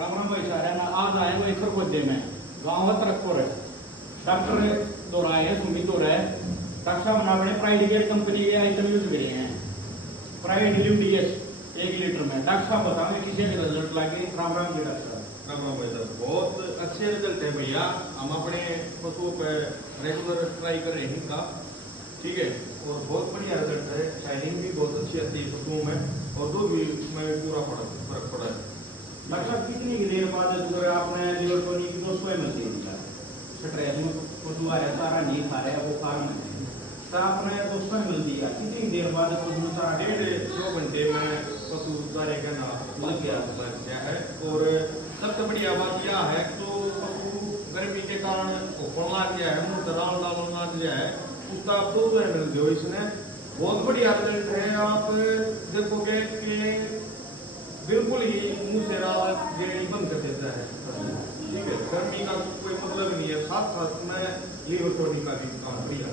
राम राम भाई सारे ना आज आए वो एक खोदे में गाँव तरफ को रहे डॉक्टर दोहराए हैं सुमित हो रहा है डॉक्टर साहब ना अपने प्राइडकेयर कंपनी के आइटम यूज करे हैं प्राइड ड्यूटीएस 1 लीटर में। डॉक्टर साहब बताओगे किसी के रिजल्ट लागे? राम राम जी डॉक्टर साहब। राम राम भाई साहब, बहुत अच्छे रिजल्ट है भैया। हम अपने पशुओं पर रेगुलर ट्राई कर रहे हैं इनका, ठीक है, और बहुत बढ़िया रिजल्ट है। शाइनिंग भी बहुत अच्छी आती है पशुओं में और दूध भी में पूरा फर्क पड़ा है। डॉक्टर साहब कितनी देर बाद जो आपने लीवर टॉनिक 200 ml दिया स्ट्रेस में पशु आ रहा सारा नहीं खा रहा वो फार्म में तो आपने 200 ml दिया, कितनी देर बाद पशु सारा 1.5-2 घंटे में पशु सारे का ना लग गया है। और सबसे बढ़िया बात यह है तो पशु गर्मी के कारण खोखण लग गया है, मुँह दराल डाल लग गया है, उसका आप 200 ml दो इसने, बहुत बढ़िया रिजल्ट है। आप देखोगे कि बिल्कुल ही मुंह से गेड़ी बंद कर देता है, ठीक है। गर्मी का कोई मतलब नहीं है, साथ साथ में लीवर टॉनिक का भी काम बढ़िया।